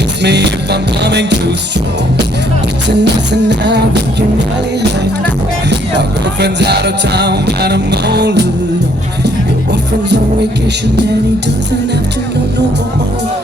excuse me if I'm coming too strong. Listen now, we can rally like my girlfriend's out of town and I'm all alone. Your boyfriend's on vacation and he doesn't have to know.